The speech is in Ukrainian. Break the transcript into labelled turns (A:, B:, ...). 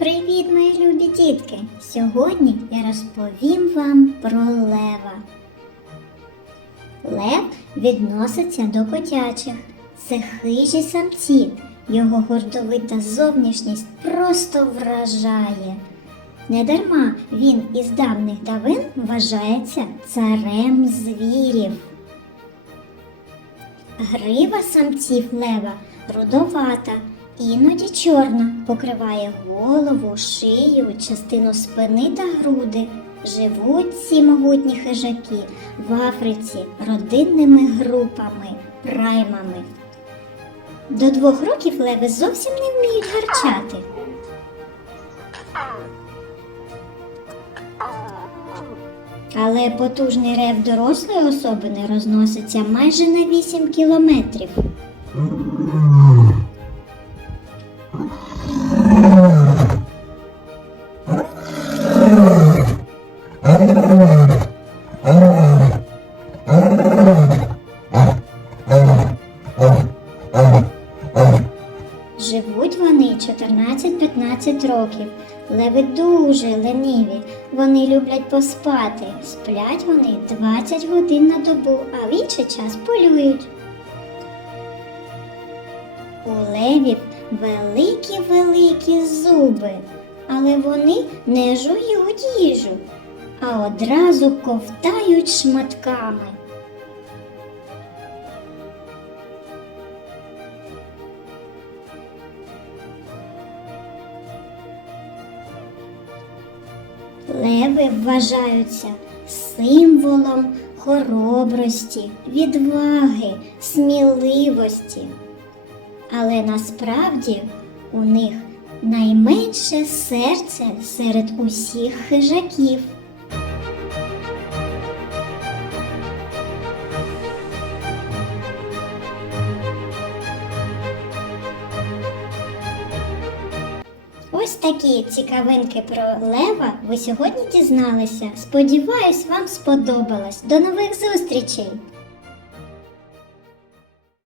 A: Привіт, мої любі дітки! Сьогодні я розповім вам про лева. Лев відноситься до котячих. Це хижі самці. Його гордовита зовнішність просто вражає. Недарма він із давних давин вважається царем звірів. Грива самців лева рудовата, іноді чорна, покриває голову, шию, частину спини та груди. Живуть ці могутні хижаки в Африці родинними групами, праймами. До двох років леви зовсім не вміють гарчати. Але потужний рев дорослої особини розноситься майже на 8 кілометрів. Живуть вони 14-15 років. Леви дуже лениві. Вони люблять поспати. Сплять вони 20 годин на добу, а в інший час полюють. У левів великі-великі зуби, але вони не жують їжу, а одразу ковтають шматками. Леви вважаються символом хоробрості, відваги, сміливості. Але насправді у них найменше серце серед усіх хижаків. Ось такі цікавинки про лева ви сьогодні дізналися. Сподіваюсь, вам сподобалось. До нових зустрічей!